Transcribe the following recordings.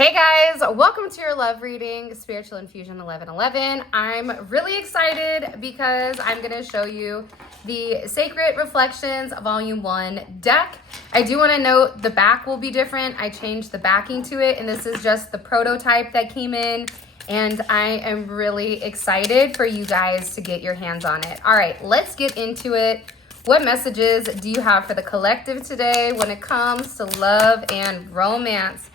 Hey guys, welcome to your love reading, Spiritual Infusion 1111. I'm really excited because I'm going to show you the Sacred Reflections Volume 1 deck. I do want to note the back will be different. I changed the backing to it, and this is just the prototype that came in, and I am really excited for you guys to get your hands on it. All right, let's get into it. What messages do you have for the collective today when it comes to love and romance?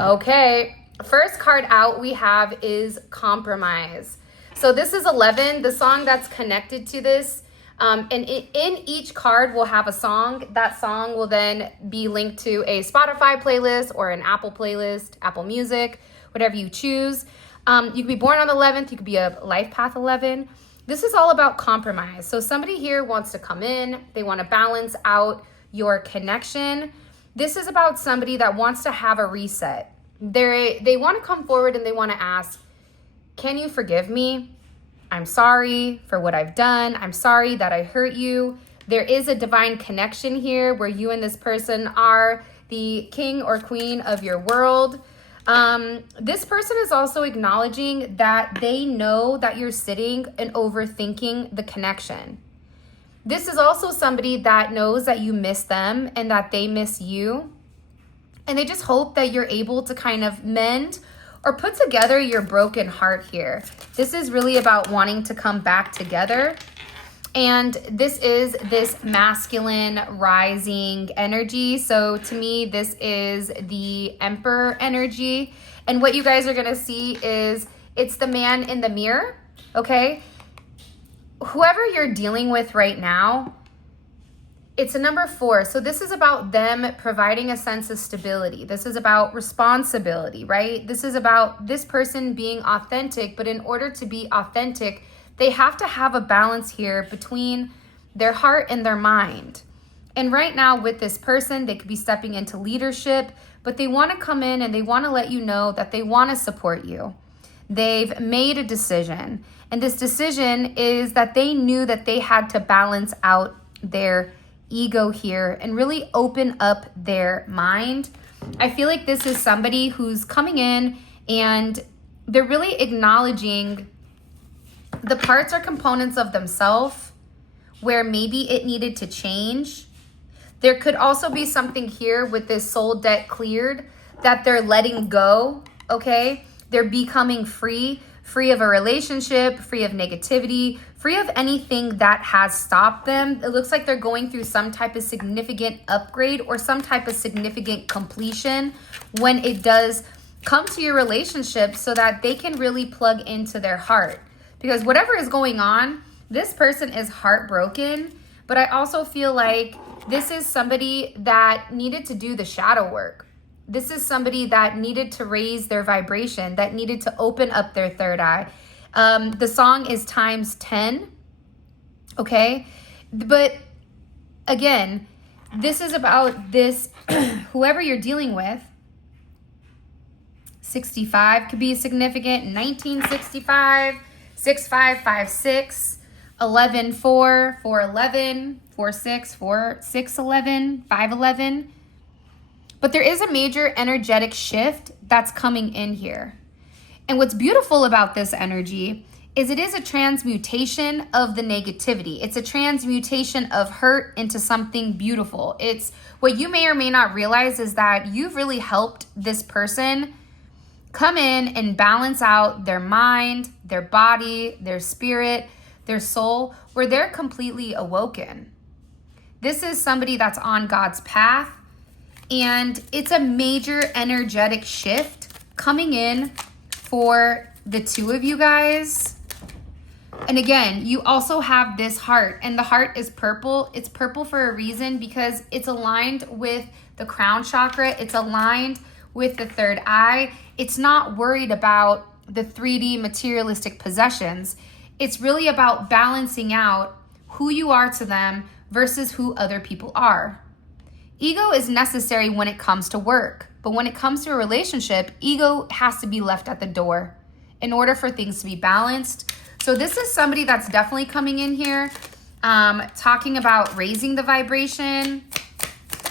Okay, first card out we have is Compromise. So this is 11, the song that's connected to this. And in each card will have a song. That song will then be linked to a Spotify playlist or an Apple playlist, Apple Music, whatever you choose. You could be born on the 11th. You could be a life path 11. This is all about compromise. So somebody here wants to come in. They want to balance out your connection. This is about somebody that wants to have a reset. They want to come forward and they want to ask, can you forgive me? I'm sorry for what I've done. I'm sorry that I hurt you. There is a divine connection here where you and this person are the king or queen of your world. This person is also acknowledging that they know that you're sitting and overthinking the connection. This is also somebody that knows that you miss them and that they miss you. And they just hope that you're able to kind of mend or put together your broken heart here. This is really about wanting to come back together. And this is this masculine rising energy. So to me, this is the Emperor energy. And what you guys are going to see is it's the man in the mirror, okay? Whoever you're dealing with right now, it's a number 4. So this is about them providing a sense of stability. This is about responsibility, right? This is about this person being authentic, but in order to be authentic, they have to have a balance here between their heart and their mind. And right now with this person, they could be stepping into leadership, but they want to come in and they want to let you know that they want to support you. They've made a decision. And this decision is that they knew that they had to balance out their ego here and really open up their mind. I feel like this is somebody who's coming in and they're really acknowledging the parts or components of themselves where maybe it needed to change. There could also be something here with this soul debt cleared that they're letting go, okay? They're becoming free of a relationship, free of negativity, free of anything that has stopped them. It looks like they're going through some type of significant upgrade or some type of significant completion when it does come to your relationship so that they can really plug into their heart. Because whatever is going on, this person is heartbroken, but I also feel like this is somebody that needed to do the shadow work. This is somebody that needed to raise their vibration, that needed to open up their third eye. The song is times 10, okay? But again, this is about this, whoever you're dealing with. 65 could be significant, 1965, 6556, 11-4, 4-11, 4-6, 4-6-11, 5-11. But there is a major energetic shift that's coming in here. And what's beautiful about this energy is it is a transmutation of the negativity. It's a transmutation of hurt into something beautiful. It's what you may or may not realize is that you've really helped this person come in and balance out their mind, their body, their spirit, their soul, where they're completely awoken. This is somebody that's on God's path. And it's a major energetic shift coming in for the two of you guys. And again, you also have this heart, and the heart is purple. It's purple for a reason because it's aligned with the crown chakra. It's aligned with the third eye. It's not worried about the 3D materialistic possessions. It's really about balancing out who you are to them versus who other people are. Ego is necessary when it comes to work, but when it comes to a relationship, ego has to be left at the door in order for things to be balanced. So this is somebody that's definitely coming in here, talking about raising the vibration,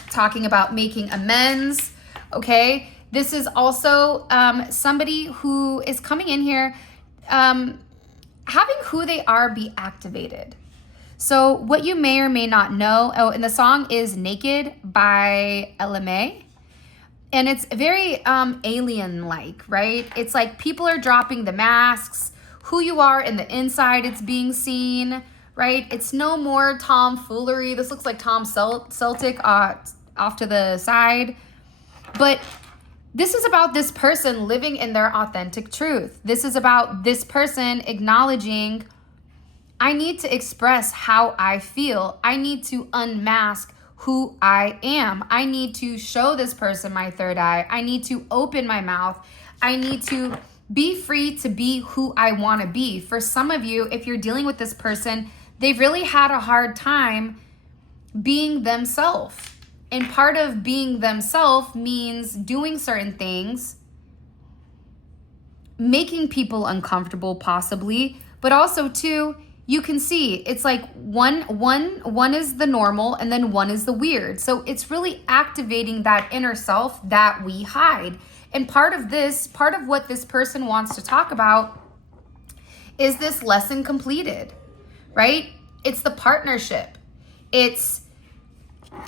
talking about making amends, okay? This is also somebody who is coming in here having who they are be activated. So what you may or may not know, and the song is Naked by LMA. And it's very alien-like, right? It's like people are dropping the masks. Who you are in the inside, it's being seen, right? It's no more tomfoolery. This looks like Tom Celtic off to the side. But this is about this person living in their authentic truth. This is about this person acknowledging, I need to express how I feel. I need to unmask who I am. I need to show this person my third eye. I need to open my mouth. I need to be free to be who I want to be. For some of you, if you're dealing with this person, they've really had a hard time being themselves. And part of being themselves means doing certain things, making people uncomfortable possibly, but also too, you can see it's like one is the normal and then one is the weird. So it's really activating that inner self that we hide. And part of what this person wants to talk about is this lesson completed, right? It's the partnership. It's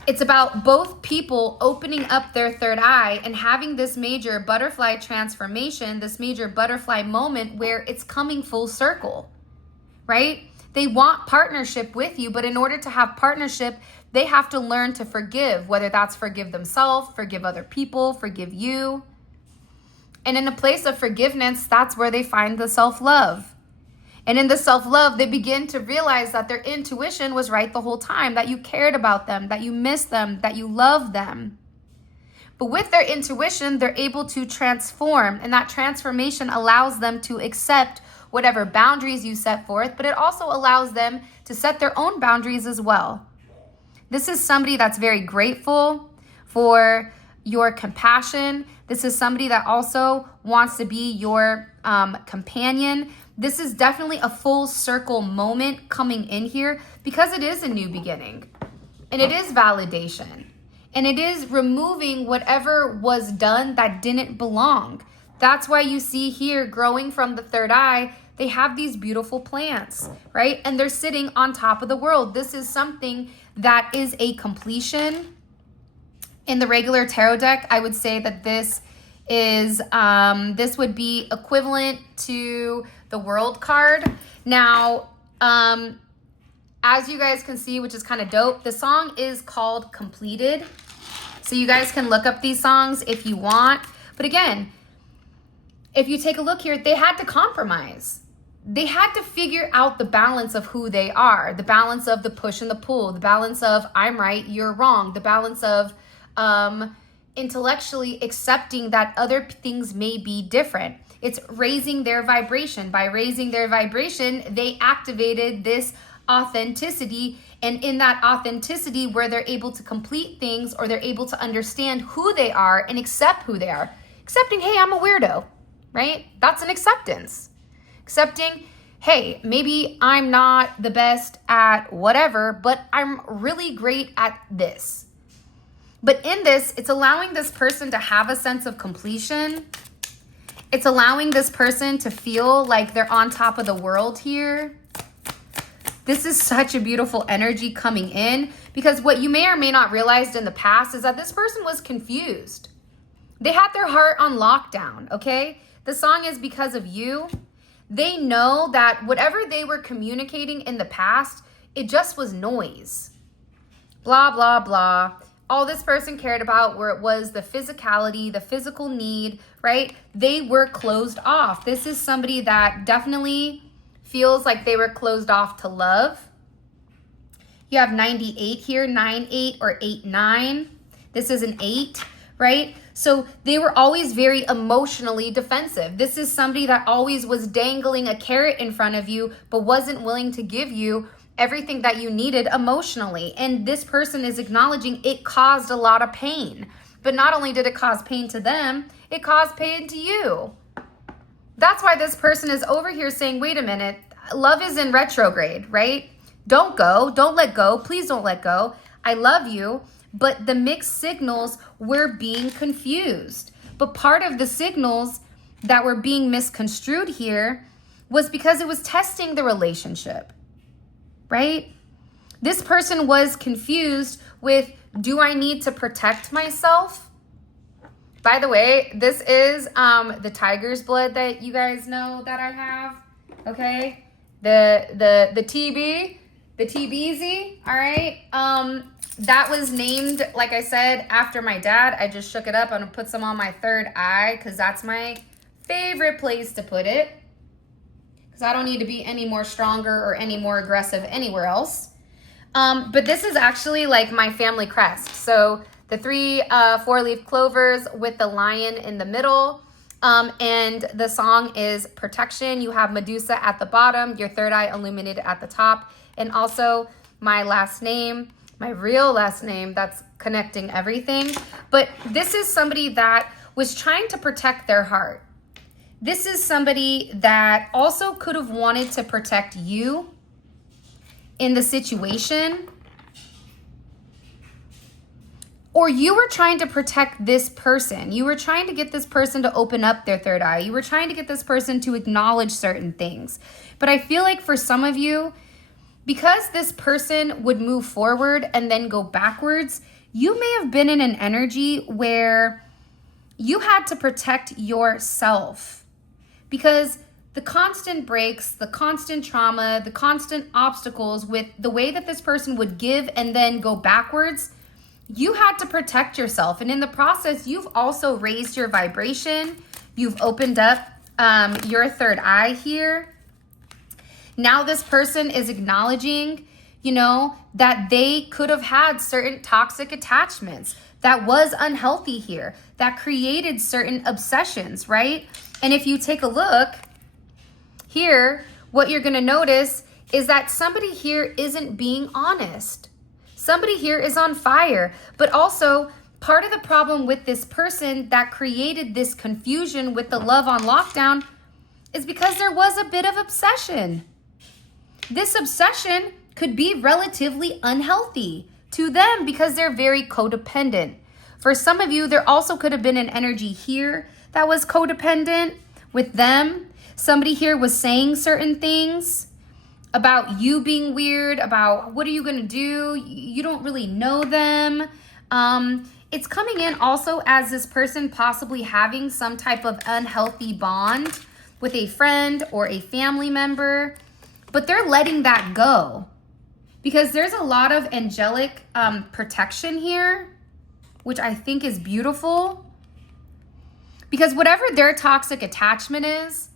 about both people opening up their third eye and having this major butterfly transformation, this major butterfly moment where it's coming full circle, right? They want partnership with you, but in order to have partnership, they have to learn to forgive, whether that's forgive themselves, forgive other people, forgive you. And in a place of forgiveness, that's where they find the self-love. And in the self-love, they begin to realize that their intuition was right the whole time, that you cared about them, that you missed them, that you loved them. But with their intuition, they're able to transform, and that transformation allows them to accept whatever boundaries you set forth, but it also allows them to set their own boundaries as well. This is somebody that's very grateful for your compassion. This is somebody that also wants to be your companion. This is definitely a full circle moment coming in here because it is a new beginning and it is validation and it is removing whatever was done that didn't belong. That's why you see here growing from the third eye, they have these beautiful plants, right? And they're sitting on top of the world. This is something that is a completion. In the regular tarot deck, I would say that this would be equivalent to the World card. Now, as you guys can see, which is kind of dope, the song is called Completed. So you guys can look up these songs if you want. But again, if you take a look here, they had to compromise. They had to figure out the balance of who they are, the balance of the push and the pull, the balance of I'm right, you're wrong, the balance of intellectually accepting that other things may be different. It's raising their vibration. By raising their vibration, they activated this authenticity. And in that authenticity where they're able to complete things or they're able to understand who they are and accept who they are. Accepting, hey, I'm a weirdo, right? That's an acceptance. Accepting, hey, maybe I'm not the best at whatever, but I'm really great at this. But in this, it's allowing this person to have a sense of completion. It's allowing this person to feel like they're on top of the world here. This is such a beautiful energy coming in because what you may or may not realized in the past is that this person was confused. They had their heart on lockdown, okay? The song is Because of You. They know that whatever they were communicating in the past, it just was noise. Blah, blah, blah. All this person cared about where it was the physicality, the physical need, right? They were closed off. This is somebody that definitely feels like they were closed off to love. You have 98 here, 9-8 or 8-9. This is an 8, right? So they were always very emotionally defensive. This is somebody that always was dangling a carrot in front of you, but wasn't willing to give you everything that you needed emotionally. And this person is acknowledging it caused a lot of pain. But not only did it cause pain to them, it caused pain to you. That's why this person is over here saying, wait a minute, love is in retrograde, right? Don't go, don't let go, please don't let go. I love you, but the mixed signals were being confused. But part of the signals that were being misconstrued here was because it was testing the relationship, right? This person was confused with, do I need to protect myself? By the way, this is the tiger's blood that you guys know that I have, okay? The TB, the TBZ, all right? That was named, like I said, after my dad. I just shook it up. I'm gonna put some on my third eye because that's my favorite place to put it, because I don't need to be any more stronger or any more aggressive anywhere else. But this is actually like my family crest. So the 3 4-leaf clovers with the lion in the middle. And the song is Protection. You have Medusa at the bottom, your third eye illuminated at the top. And also my last name, my real last name, that's connecting everything. But this is somebody that was trying to protect their heart. This is somebody that also could have wanted to protect you in the situation. Or you were trying to protect this person. You were trying to get this person to open up their third eye. You were trying to get this person to acknowledge certain things. But I feel like for some of you, because this person would move forward and then go backwards, you may have been in an energy where you had to protect yourself. Because the constant breaks, the constant trauma, the constant obstacles with the way that this person would give and then go backwards, you had to protect yourself. And in the process, you've also raised your vibration. You've opened up your third eye here. Now this person is acknowledging, that they could have had certain toxic attachments that was unhealthy here, that created certain obsessions, right? And if you take a look here, what you're going to notice is that somebody here isn't being honest. Somebody here is on fire. But also, part of the problem with this person that created this confusion with the love on lockdown is because there was a bit of obsession. This obsession could be relatively unhealthy to them because they're very codependent. For some of you, there also could have been an energy here that was codependent with them. Somebody here was saying certain things about you being weird, about what are you going to do? You don't really know them. It's coming in also as this person possibly having some type of unhealthy bond with a friend or a family member, but they're letting that go because there's a lot of angelic protection here, which I think is beautiful, because whatever their toxic attachment is,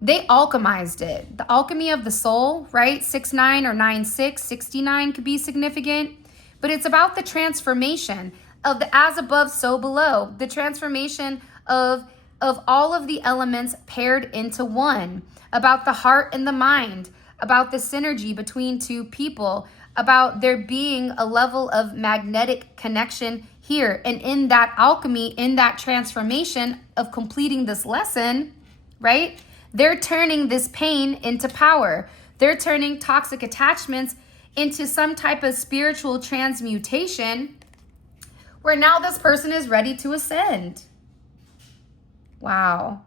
they alchemized it. The alchemy of the soul, right? 6-9 or 9-6, 69 could be significant, but it's about the transformation of the as above, so below, the transformation of all of the elements paired into one, about the heart and the mind, about the synergy between two people, about there being a level of magnetic connection here. And in that alchemy, in that transformation of completing this lesson, right? They're turning this pain into power. They're turning toxic attachments into some type of spiritual transmutation where now this person is ready to ascend. Wow.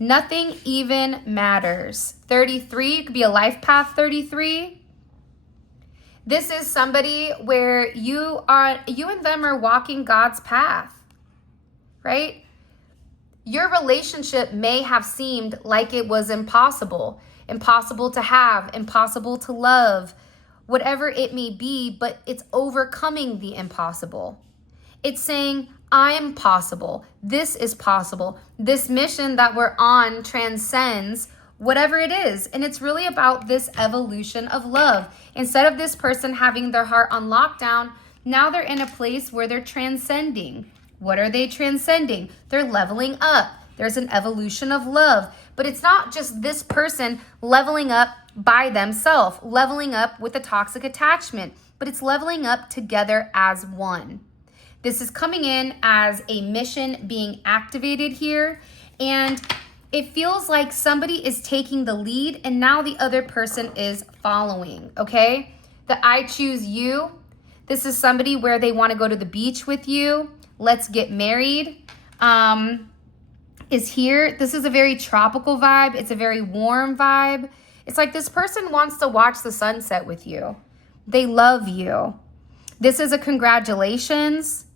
Nothing even matters. 33 could be a life path 33. This is somebody where you and them are walking God's path, right? Your relationship may have seemed like it was impossible to have, impossible to love, whatever it may be, but it's overcoming the impossible. It's saying, I'm possible. This is possible. This mission that we're on transcends whatever it is. And it's really about this evolution of love. Instead of this person having their heart on lockdown, now they're in a place where they're transcending. What are they transcending? They're leveling up. There's an evolution of love. But it's not just this person leveling up by themselves, leveling up with a toxic attachment, but it's leveling up together as one. This is coming in as a mission being activated here. And it feels like somebody is taking the lead and now the other person is following, okay? The I choose you. This is somebody where they want to go to the beach with you. let's get married, is here. This is a very tropical vibe. It's a very warm vibe. It's like this person wants to watch the sunset with you. They love you. This is a congratulations,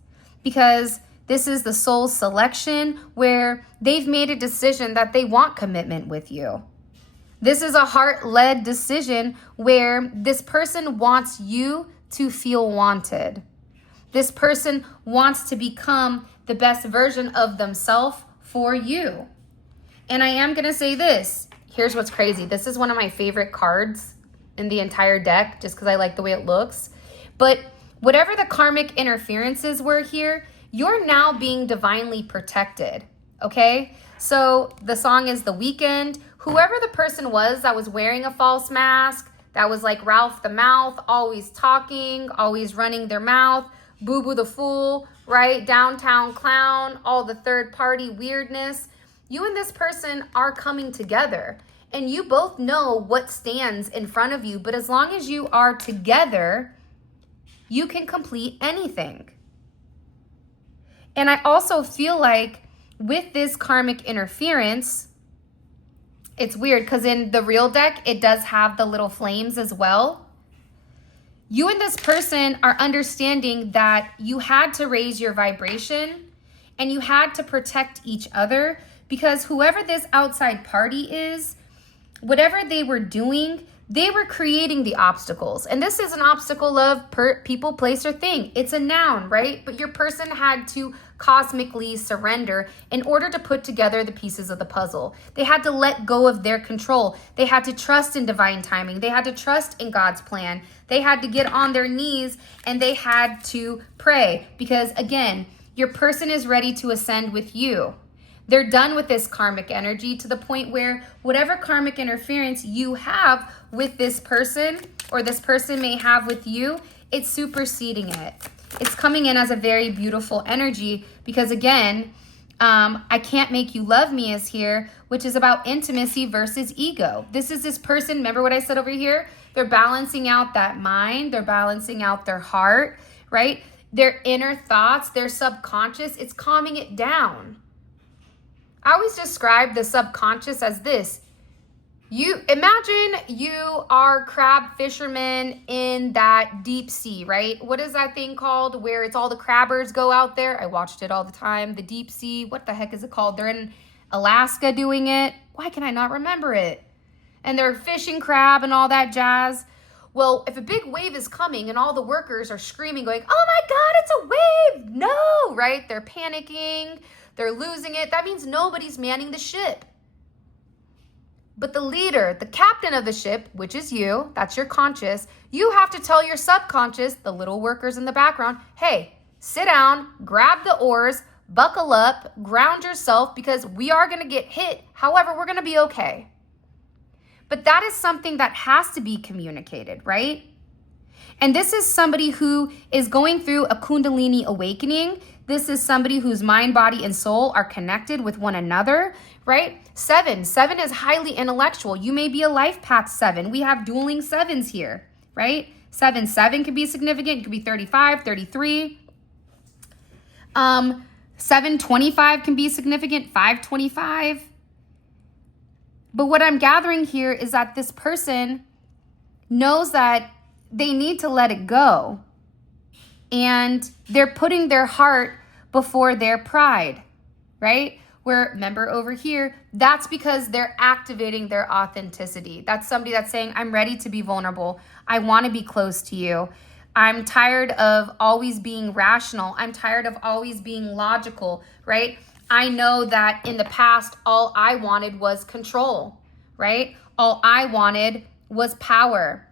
because this is the soul selection where they've made a decision that they want commitment with you. This is a heart-led decision where this person wants you to feel wanted. This person wants to become the best version of themselves for you. And I am going to say this. Here's what's crazy. This is one of my favorite cards in the entire deck, just because I like the way it looks. But whatever the karmic interferences were here, you're now being divinely protected, okay? So the song is The Weeknd. Whoever the person was that was wearing a false mask, that was like Ralph the Mouth, always talking, always running their mouth, Boo Boo the Fool, right? Downtown Clown, all the third party weirdness. You and this person are coming together, and you both know what stands in front of you, but as long as you are together, you can complete anything. And I also feel like with this karmic interference, it's weird because in the real deck, it does have the little flames as well. You and this person are understanding that you had to raise your vibration and you had to protect each other, because whoever this outside party is, whatever they were doing, they were creating the obstacles. And this is an obstacle of people, place, or thing. It's a noun, right? But your person had to cosmically surrender in order to put together the pieces of the puzzle. They had to let go of their control. They had to trust in divine timing. They had to trust in God's plan. They had to get on their knees and they had to pray, because again, your person is ready to ascend with you. They're done with this karmic energy to the point where whatever karmic interference you have with this person or this person may have with you, it's superseding it. It's coming in as a very beautiful energy because, again, I Can't Make You Love Me is here, which is about intimacy versus ego. This is this person, remember what I said over here? They're balancing out that mind. They're balancing out their heart, right? Their inner thoughts, their subconscious, it's calming it down. I always describe the subconscious as this. You imagine you are crab fishermen in that deep sea, right? What is that thing called where it's all the crabbers go out there? I watched it all the time. The deep sea. What the heck is it called? They're in Alaska doing it. Why can I not remember it? And they're fishing crab and all that jazz. Well, if a big wave is coming and all the workers are screaming, going, oh my God, it's a wave. No, right? They're panicking. They're losing it. That means nobody's manning the ship. But the leader, the captain of the ship, which is you, that's your conscious, you have to tell your subconscious, the little workers in the background, hey, sit down, grab the oars, buckle up, ground yourself, because we are going to get hit. However, we're going to be okay. But that is something that has to be communicated, right? And this is somebody who is going through a Kundalini awakening. This is somebody whose mind, body, and soul are connected with one another, right? 7 is highly intellectual. You may be a life path 7. We have dueling 7s here, right? 7 can be significant. It could be 35, 33. 725 can be significant. 525. But what I'm gathering here is that this person knows that they need to let it go. And they're putting their heart before their pride, right? Where, remember over here, that's because they're activating their authenticity. That's somebody that's saying, I'm ready to be vulnerable. I want to be close to you. I'm tired of always being rational. I'm tired of always being logical, right? I know that in the past, all I wanted was control, right? All I wanted was power.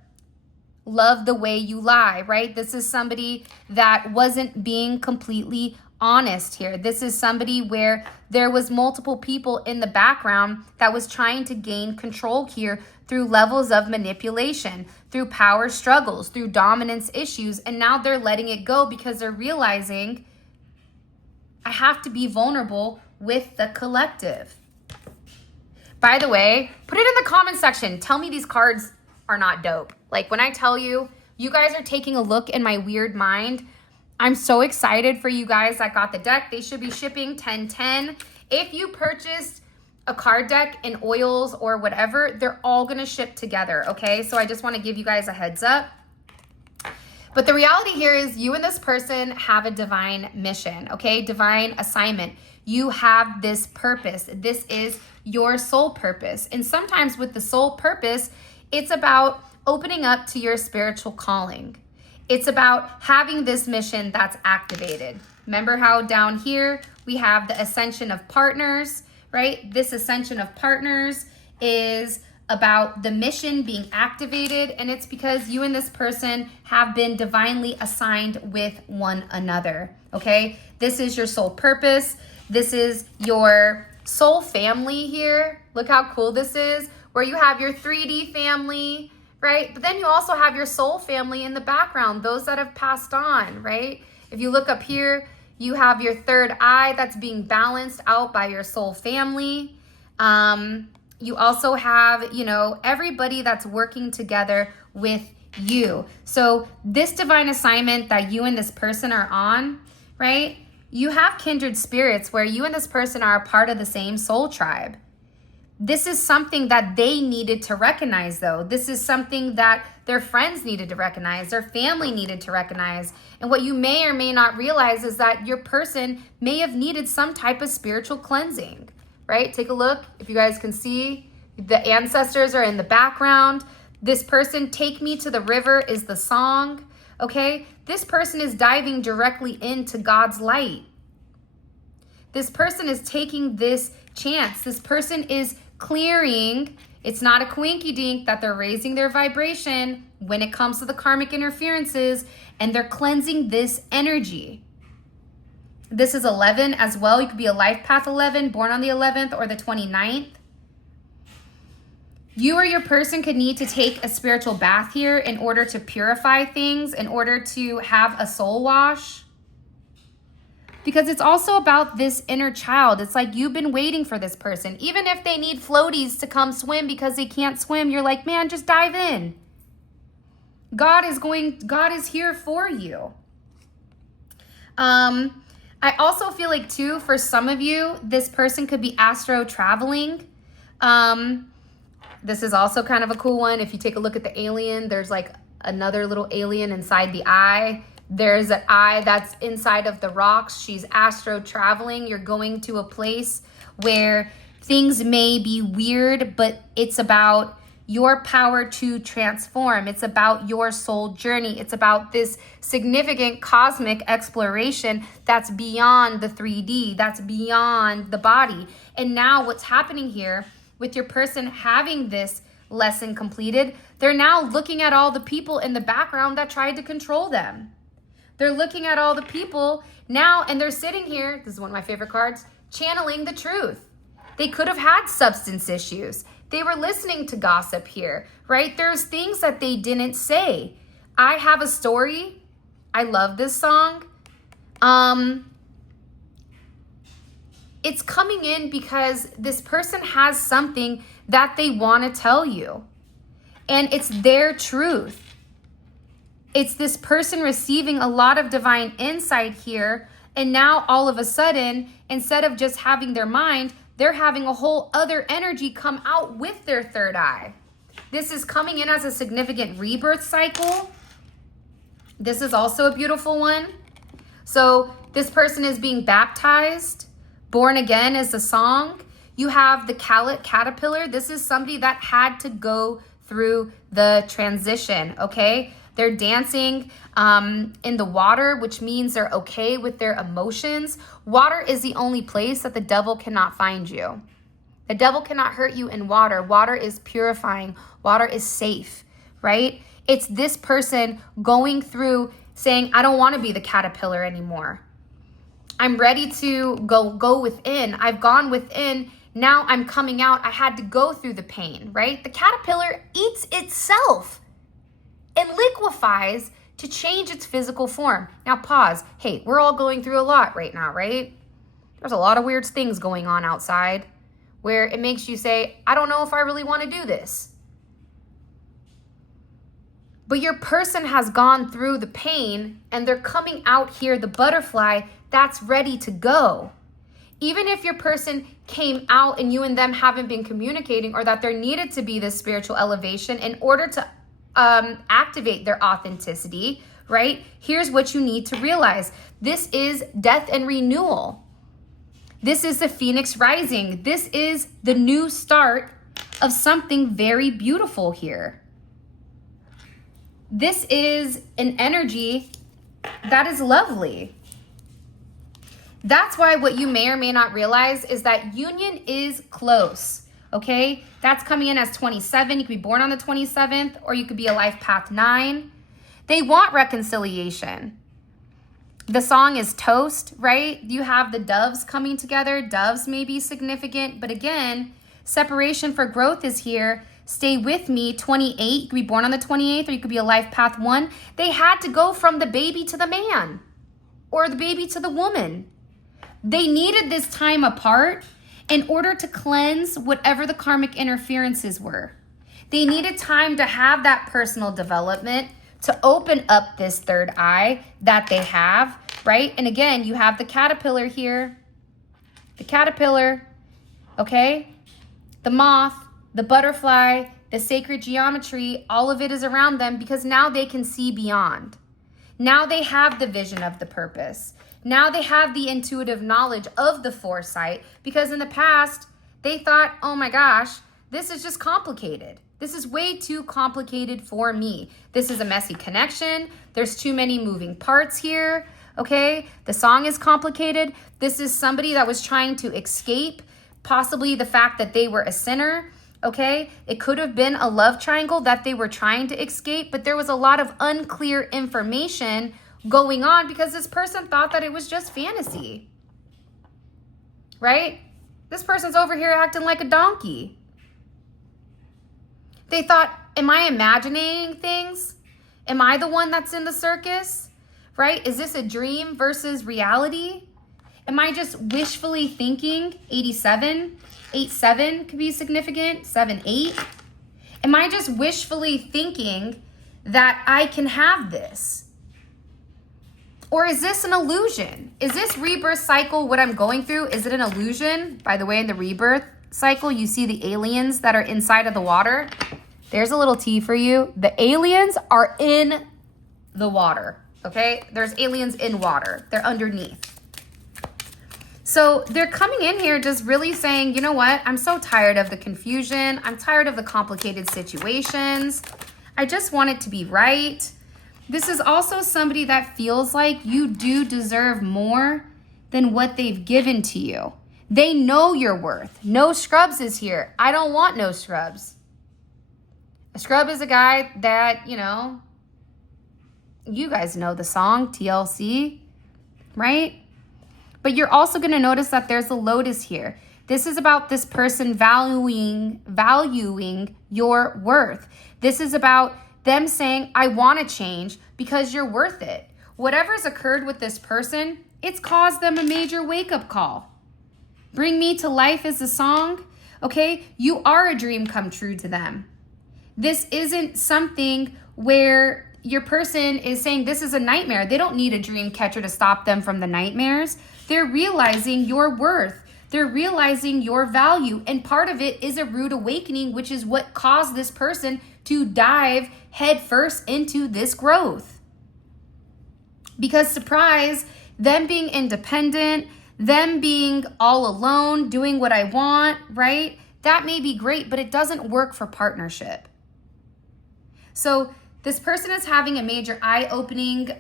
Love the way you lie, right? This is somebody that wasn't being completely honest here. This is somebody where there was multiple people in the background that was trying to gain control here through levels of manipulation, through power struggles, through dominance issues. And now they're letting it go because they're realizing I have to be vulnerable with the collective. By the way, put it in the comment section. Tell me these cards are not dope. Like when I tell you, you guys are taking a look in my weird mind. I'm so excited for you guys that got the deck. They should be shipping 10/10. If you purchased a card deck in oils or whatever, they're all going to ship together, okay? So I just want to give you guys a heads up. But the reality here is you and this person have a divine mission, okay? Divine assignment. You have this purpose. This is your soul purpose. And sometimes with the soul purpose, it's about opening up to your spiritual calling. It's about having this mission that's activated. Remember how down here we have the ascension of partners, right? This ascension of partners is about the mission being activated, and it's because you and this person have been divinely assigned with one another, okay? This is your soul purpose. This is your soul family here. Look how cool this is, where you have your 3D family, right? But then you also have your soul family in the background, those that have passed on, right? If you look up here, you have your third eye that's being balanced out by your soul family. You also have, you know, everybody that's working together with you. So this divine assignment that you and this person are on, right? You have kindred spirits where you and this person are a part of the same soul tribe. This is something that they needed to recognize, though. This is something that their friends needed to recognize, their family needed to recognize. And what you may or may not realize is that your person may have needed some type of spiritual cleansing, right? Take a look. If you guys can see, the ancestors are in the background. This person, Take Me to the River, is the song, okay? This person is diving directly into God's light. This person is taking this chance. This person is clearing. It's not a quinky dink that they're raising their vibration when it comes to the karmic interferences, and they're cleansing this energy. This is 11 as well. You could be a life path 11, born on the 11th or the 29th. You or your person could need to take a spiritual bath here in order to purify things, in order to have a soul wash. Because it's also about this inner child. It's like you've been waiting for this person. Even if they need floaties to come swim because they can't swim, you're like, man, just dive in. God is here for you. I also feel like too, for some of you, this person could be astro traveling. This is also kind of a cool one. If you take a look at the alien, there's like another little alien inside the eye. There's an eye that's inside of the rocks. She's astro traveling. You're going to a place where things may be weird, but it's about your power to transform. It's about your soul journey. It's about this significant cosmic exploration that's beyond the 3D, that's beyond the body. And now what's happening here with your person having this lesson completed, they're now looking at all the people in the background that tried to control them. They're looking at all the people now, and they're sitting here, this is one of my favorite cards, channeling the truth. They could have had substance issues. They were listening to gossip here, right? There's things that they didn't say. I Have a Story. I love this song. It's coming in because this person has something that they want to tell you, and it's their truth. It's this person receiving a lot of divine insight here, and now all of a sudden, instead of just having their mind, they're having a whole other energy come out with their third eye. This is coming in as a significant rebirth cycle. This is also a beautiful one. So this person is being baptized. Born Again is the song. You have the caterpillar. This is somebody that had to go through the transition, okay? They're dancing in the water, which means they're okay with their emotions. Water is the only place that the devil cannot find you. The devil cannot hurt you in water. Water is purifying. Water is safe, right? It's this person going through saying, I don't want to be the caterpillar anymore. I'm ready to go within. I've gone within. Now I'm coming out. I had to go through the pain, right? The caterpillar eats itself and liquefies to change its physical form. Now pause. Hey, we're all going through a lot right now, right? There's a lot of weird things going on outside where it makes you say, I don't know if I really want to do this. But your person has gone through the pain and they're coming out here, the butterfly that's ready to go. Even if your person came out and you and them haven't been communicating, or that there needed to be this spiritual elevation in order to activate their authenticity, right? Here's what you need to realize. This is death and renewal. This is the phoenix rising. This is the new start of something very beautiful here. This is an energy that is lovely. That's why what you may or may not realize is that union is close, okay? That's coming in as 27. You could be born on the 27th, or you could be a life path 9. They want reconciliation. The song is Toast, right? You have the doves coming together. Doves may be significant, but again, separation for growth is here. Stay with me, 28. You could be born on the 28th, or you could be a life path 1. They had to go from the baby to the man, or the baby to the woman. They needed this time apart in order to cleanse whatever the karmic interferences were. They needed time to have that personal development, to open up this third eye that they have, right? And again, you have the caterpillar here, the caterpillar, okay? The moth, the butterfly, the sacred geometry, all of it is around them because now they can see beyond. Now they have the vision of the purpose. Now they have the intuitive knowledge of the foresight, because in the past, they thought, oh my gosh, this is just complicated. This is way too complicated for me. This is a messy connection. There's too many moving parts here, okay? The song is complicated. This is somebody that was trying to escape possibly the fact that they were a sinner, okay? It could have been a love triangle that they were trying to escape, but there was a lot of unclear information going on because this person thought that it was just fantasy, right? This person's over here acting like a donkey. They thought, am I imagining things? Am I the one that's in the circus, right? Is this a dream versus reality? Am I just wishfully thinking? 87, 8-7 could be significant, 7-8. Am I just wishfully thinking that I can have this? Or is this an illusion? Is this rebirth cycle what I'm going through? Is it an illusion? By the way, in the rebirth cycle, you see the aliens that are inside of the water. There's a little tea for you. The aliens are in the water, okay? There's aliens in water. They're underneath. So they're coming in here just really saying, you know what? I'm so tired of the confusion. I'm tired of the complicated situations. I just want it to be right. This is also somebody that feels like you do deserve more than what they've given to you. They know your worth. No scrubs is here. I don't want no scrubs. A scrub is a guy that, you know, you guys know the song, TLC, right? But you're also going to notice that there's a lotus here. This is about this person valuing your worth. This is about them saying, I want to change because you're worth it. Whatever's occurred with this person, it's caused them a major wake-up call. Bring Me to Life is the song, okay? You are a dream come true to them. This isn't something where your person is saying this is a nightmare. They don't need a dream catcher to stop them from the nightmares. They're realizing your worth. They're realizing your value. And part of it is a rude awakening, which is what caused this person to dive headfirst into this growth. Because surprise, them being independent, them being all alone, doing what I want, right? That may be great, but it doesn't work for partnership. So this person is having a major eye-opening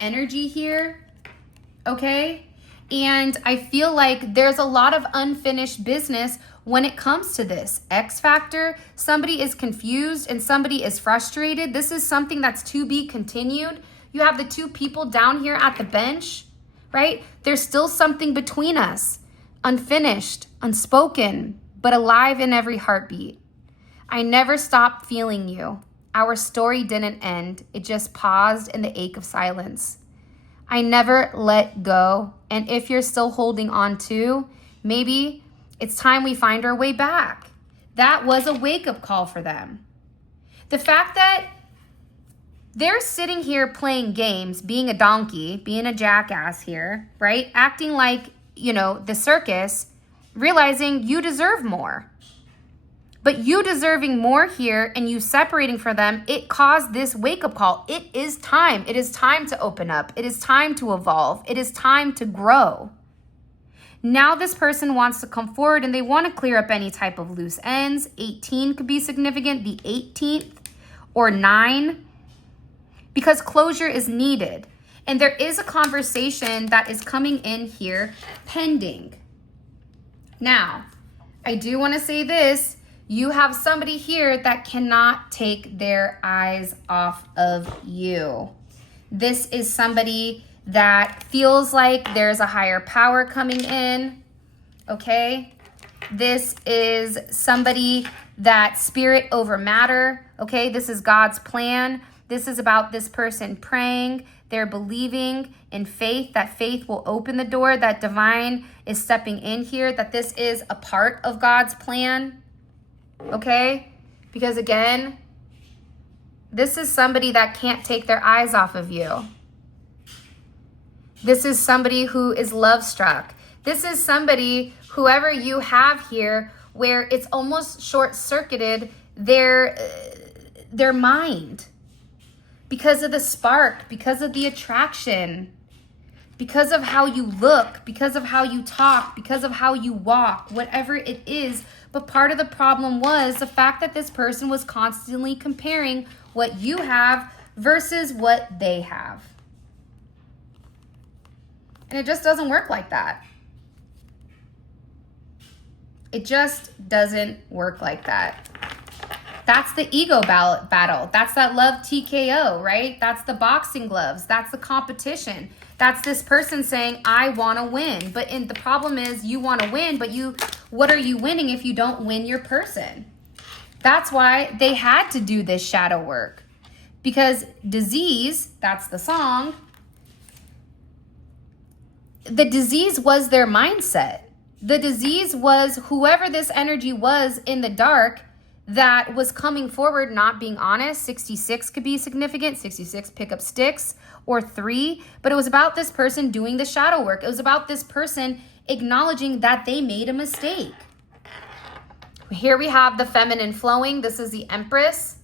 energy here, okay? And I feel like there's a lot of unfinished business when it comes to this. X factor, somebody is confused and somebody is frustrated. This is something that's to be continued. You have the two people down here at the bench, right? There's still something between us, unfinished, unspoken, but alive in every heartbeat. I never stopped feeling you. Our story didn't end. It just paused in the ache of silence. I never let go. And if you're still holding on to, maybe it's time we find our way back. That was a wake-up call for them. The fact that They're sitting here playing games, being a donkey, being a jackass here, right? Acting like, you know, the circus, realizing you deserve more. But you deserving more here and you separating from them, it caused this wake-up call. It is time. It is time to open up. It is time to evolve. It is time to grow. Now this person wants to come forward and they want to clear up any type of loose ends. 18 could be significant, the 18th or 9, because closure is needed. And there is a conversation that is coming in here pending. Now, I do want to say this. You have somebody here that cannot take their eyes off of you. This is somebody that feels like there's a higher power coming in, okay? This is somebody that spirit over matter, okay? This is God's plan. This is about this person praying. They're believing in faith, that faith will open the door, that divine is stepping in here, that this is a part of God's plan, okay? Because again, this is somebody that can't take their eyes off of you. This is somebody who is love struck. This is somebody, whoever you have here, where it's almost short-circuited their mind because of the spark, because of the attraction, because of how you look, because of how you talk, because of how you walk, whatever it is. But part of the problem was the fact that this person was constantly comparing what you have versus what they have. And it just doesn't work like that. It just doesn't work like that. That's the ego battle. That's that love TKO, right? That's the boxing gloves. That's the competition. That's this person saying, I want to win. But the problem is you want to win, but what are you winning if you don't win your person? That's why they had to do this shadow work. Because disease, that's the song, the disease was their mindset. The disease was whoever this energy was in the dark that was coming forward, not being honest. 66 could be significant. 66 pick up sticks, or 3. But it was about this person doing the shadow work. It was about this person acknowledging that they made a mistake. Here we have the feminine flowing. This is the Empress.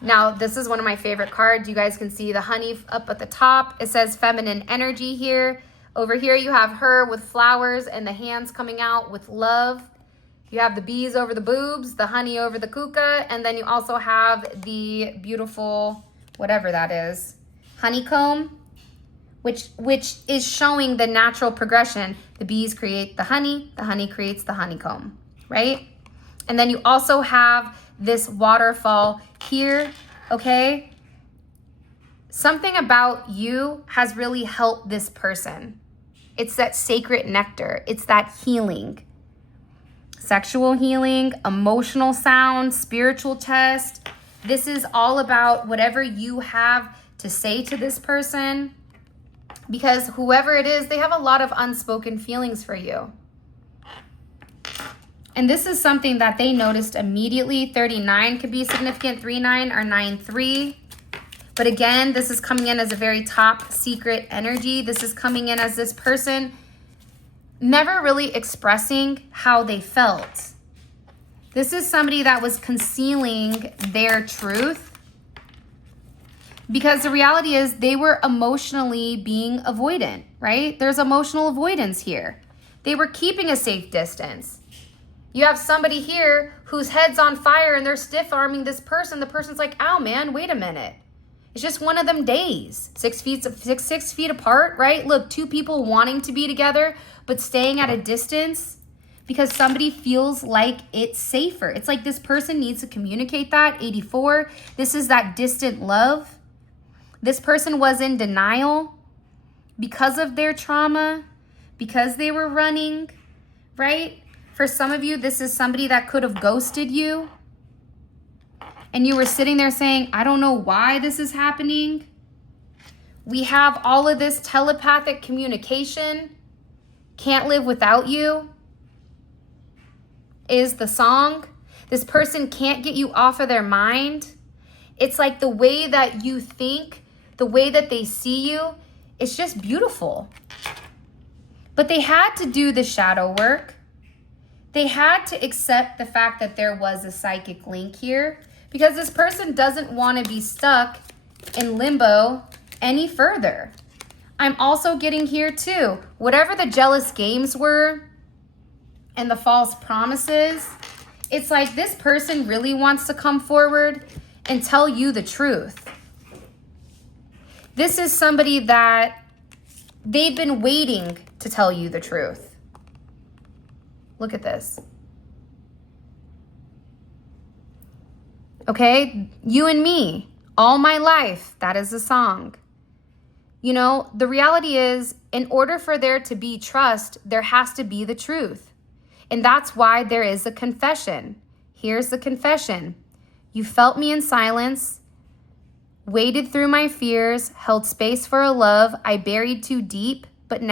Now, this is one of my favorite cards. You guys can see the honey up at the top. It says feminine energy here. Over here, you have her with flowers and the hands coming out with love. You have the bees over the boobs, the honey over the kuka, and then you also have the beautiful, whatever that is, honeycomb, which is showing the natural progression. The bees create the honey creates the honeycomb, right? And then you also have this waterfall here, okay? Something about you has really helped this person. It's that sacred nectar. It's that healing. Sexual healing, emotional sound, spiritual test. This is all about whatever you have to say to this person. Because whoever it is, they have a lot of unspoken feelings for you. And this is something that they noticed immediately. 39 could be significant, 39 or 93. But again, this is coming in as a very top secret energy. This is coming in as this person never really expressing how they felt. This is somebody that was concealing their truth because the reality is they were emotionally being avoidant, right? There's emotional avoidance here. They were keeping a safe distance. You have somebody here whose head's on fire and they're stiff-arming this person. The person's like, ow, man, wait a minute. It's just one of them days. 6 feet apart, right? Look, 2 people wanting to be together, but staying at a distance because somebody feels like it's safer. It's like this person needs to communicate that. 84, this is that distant love. This person was in denial because of their trauma, because they were running, right? For some of you, this is somebody that could have ghosted you. And you were sitting there saying, I don't know why this is happening. We have all of this telepathic communication. Can't live without you is the song. This person can't get you off of their mind. It's like the way that you think, the way that they see you, it's just beautiful. But they had to do the shadow work. They had to accept the fact that there was a psychic link here, because this person doesn't want to be stuck in limbo any further. I'm also getting here too, whatever the jealous games were and the false promises, it's like this person really wants to come forward and tell you the truth. This is somebody that they've been waiting to tell you the truth. Look at this. Okay, you and me, all my life, that is a song. You know, the reality is, in order for there to be trust, there has to be the truth. And that's why there is a confession. Here's the confession. You felt me in silence, waded through my fears, held space for a love I buried too deep, but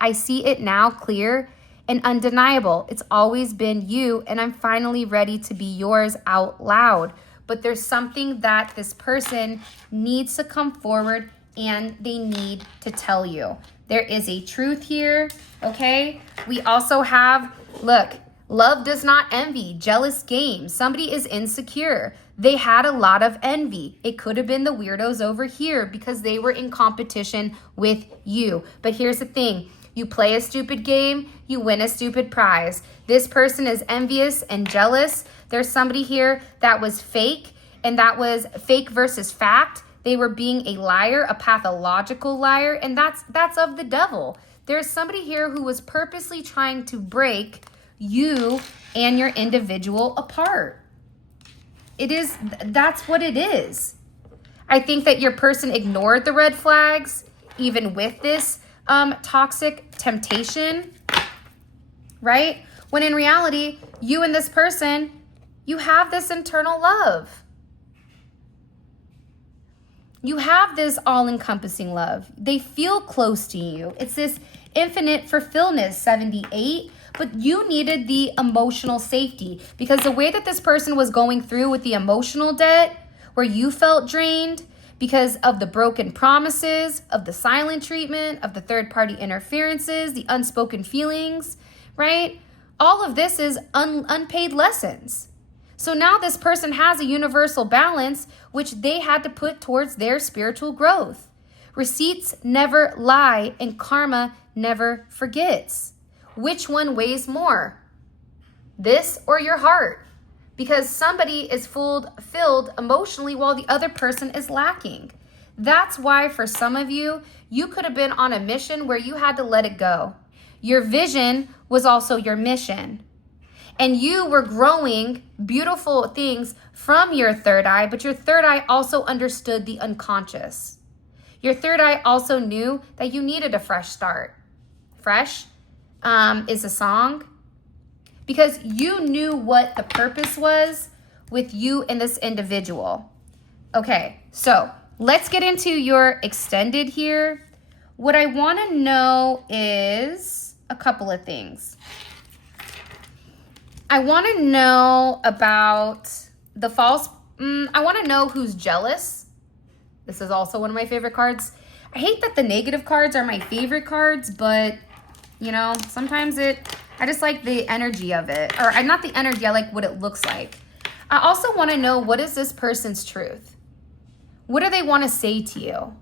I see it now clear and undeniable. It's always been you, and I'm finally ready to be yours out loud. But there's something that this person needs to come forward and they need to tell you. There is a truth here, okay? We also have, look, love does not envy, jealous game. Somebody is insecure. They had a lot of envy. It could have been the weirdos over here because they were in competition with you. But here's the thing. You play a stupid game, you win a stupid prize. This person is envious and jealous. There's somebody here that was fake, and that was fake versus fact. They were being a liar, a pathological liar, and that's of the devil. There's somebody here who was purposely trying to break you and your individual apart. That's what it is. I think that your person ignored the red flags, even with this toxic temptation, right? When in reality, you and this person, you have this internal love. You have this all-encompassing love. They feel close to you. It's this infinite fulfillment, 78, but you needed the emotional safety, because the way that this person was going through with the emotional debt, where you felt drained because of the broken promises, of the silent treatment, of the third-party interferences, the unspoken feelings, right? All of this is unpaid lessons. So now this person has a universal balance, which they had to put towards their spiritual growth. Receipts never lie, and karma never forgets. Which one weighs more? This or your heart? Because somebody is filled emotionally while the other person is lacking. That's why for some of you, you could have been on a mission where you had to let it go. Your vision was also your mission. And you were growing beautiful things from your third eye, but your third eye also understood the unconscious. Your third eye also knew that you needed a fresh start. Fresh is a song, because you knew what the purpose was with you and this individual. Okay, so let's get into your extended here. What I want to know is a couple of things. I want to know about the false, I want to know who's jealous. This is also one of my favorite cards. I hate that the negative cards are my favorite cards, but, you know, sometimes I just like the energy of it. Or not the energy, I like what it looks like. I also want to know, what is this person's truth? What do they want to say to you?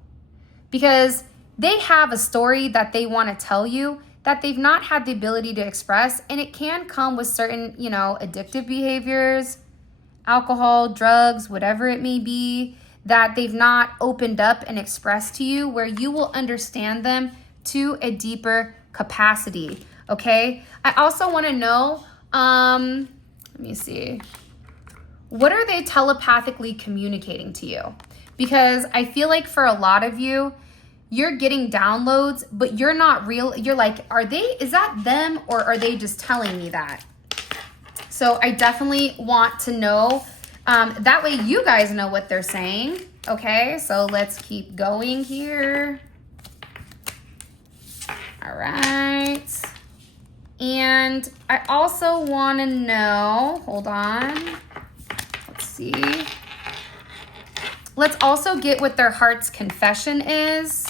Because they have a story that they want to tell you that they've not had the ability to express, and it can come with certain, you know, addictive behaviors, alcohol, drugs, whatever it may be, that they've not opened up and expressed to you, where you will understand them to a deeper capacity, okay? I also want to know, let me see, what are they telepathically communicating to you? Because I feel like for a lot of you, you're getting downloads, but you're not real. You're like, is that them, or are they just telling me that? So I definitely want to know. That way you guys know what they're saying. Okay, so let's keep going here. All right. And I also want to know, hold on. Let's see. Let's also get what their heart's confession is.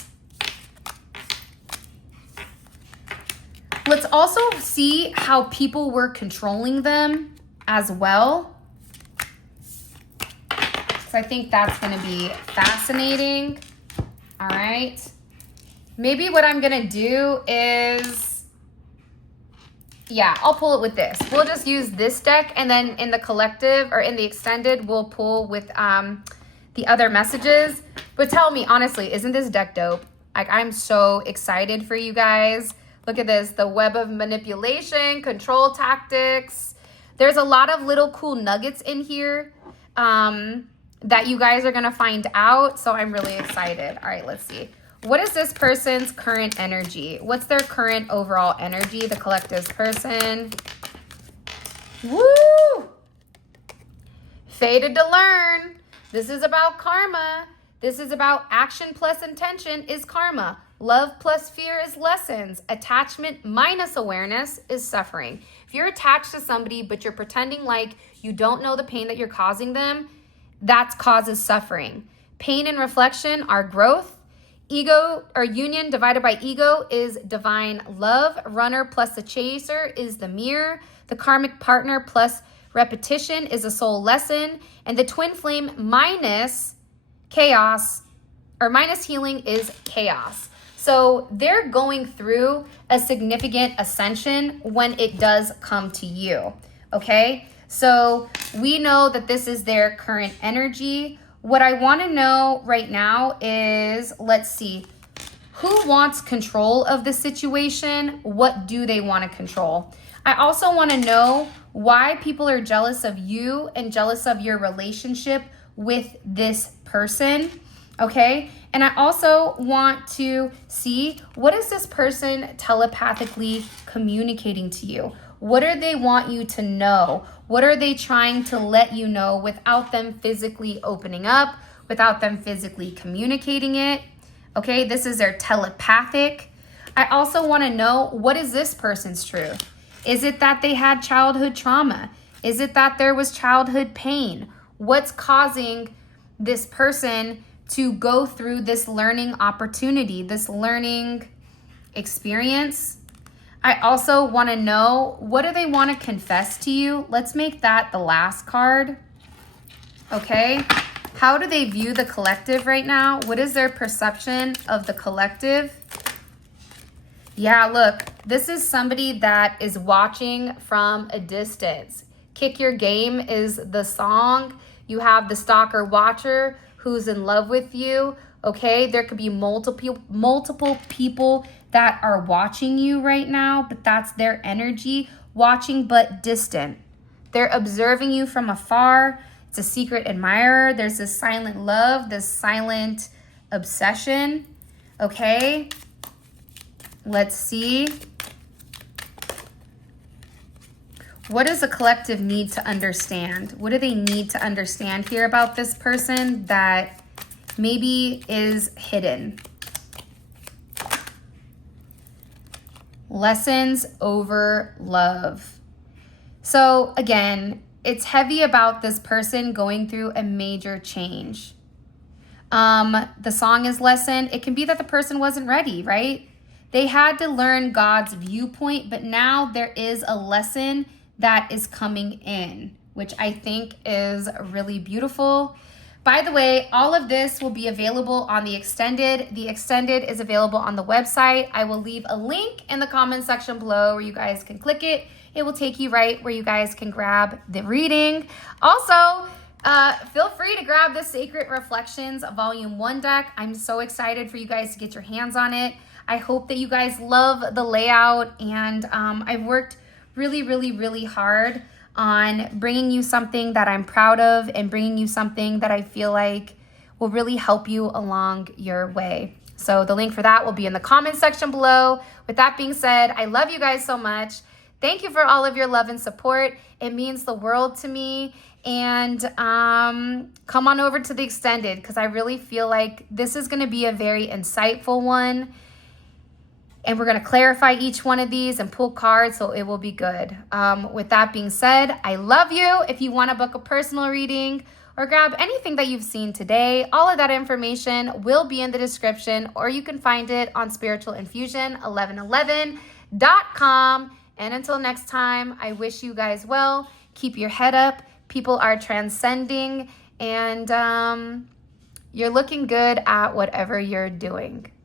Let's also see how people were controlling them as well. So I think that's going to be fascinating. All right. Maybe what I'm going to do is, yeah, I'll pull it with this. We'll just use this deck, and then in the collective or in the extended, we'll pull with the other messages. But tell me, honestly, isn't this deck dope? Like, I'm so excited for you guys. Look at this, the web of manipulation, control tactics. There's a lot of little cool nuggets in here that you guys are gonna find out. So I'm really excited. All right, let's see. What is this person's current energy? What's their current overall energy, the collective's person? Woo! Fated to learn. This is about karma. This is about action plus intention is karma. Love plus fear is lessons. Attachment minus awareness is suffering. If you're attached to somebody, but you're pretending like you don't know the pain that you're causing them, that causes suffering. Pain and reflection are growth. Ego or union divided by ego is divine love. Runner plus the chaser is the mirror. The karmic partner plus repetition is a soul lesson. And the twin flame minus chaos or minus healing is chaos. So they're going through a significant ascension when it does come to you, okay? So we know that this is their current energy. What I want to know right now is, let's see, who wants control of the situation? What do they want to control? I also want to know why people are jealous of you and jealous of your relationship with this person, okay? And I also want to see, what is this person telepathically communicating to you? What do they want you to know? What are they trying to let you know without them physically opening up, without them physically communicating it? Okay, this is their telepathic. I also want to know, what is this person's truth? Is it that they had childhood trauma? Is it that there was childhood pain? What's causing this person to go through this learning opportunity, this learning experience? I also want to know, what do they want to confess to you? Let's make that the last card. Okay. How do they view the collective right now? What is their perception of the collective? Yeah, look, this is somebody that is watching from a distance. Kick Your Game is the song. You have the stalker watcher who's in love with you. Okay, there could be multiple people that are watching you right now, but that's their energy, watching but distant. They're observing you from afar. It's a secret admirer. There's this silent love, this silent obsession. Okay, let's see. What does the collective need to understand? What do they need to understand here about this person that maybe is hidden? Lessons over love. So again, it's heavy about this person going through a major change. The song is lesson. It can be that the person wasn't ready, right? They had to learn God's viewpoint, but now there is a lesson that is coming in, which I think is really beautiful. By the way, all of this will be available on the extended. The extended is available on the website. I will leave a link in the comment section below where you guys can click it. It will take you right where you guys can grab the reading. Also, feel free to grab the Sacred Reflections Volume 1 deck. I'm so excited for you guys to get your hands on it. I hope that you guys love the layout, and I've worked really hard on bringing you something that I'm proud of and bringing you something that I feel like will really help you along your way. So the link for that will be in the comment section below. With that being said, I love you guys so much. Thank you for all of your love and support. It means the world to me. And come on over to the extended, because I really feel like this is going to be a very insightful one. And we're going to clarify each one of these and pull cards, so it will be good. With that being said, I love you. If you want to book a personal reading or grab anything that you've seen today, all of that information will be in the description, or you can find it on spiritualinfusion1111.com. And until next time, I wish you guys well. Keep your head up. People are transcending, and you're looking good at whatever you're doing.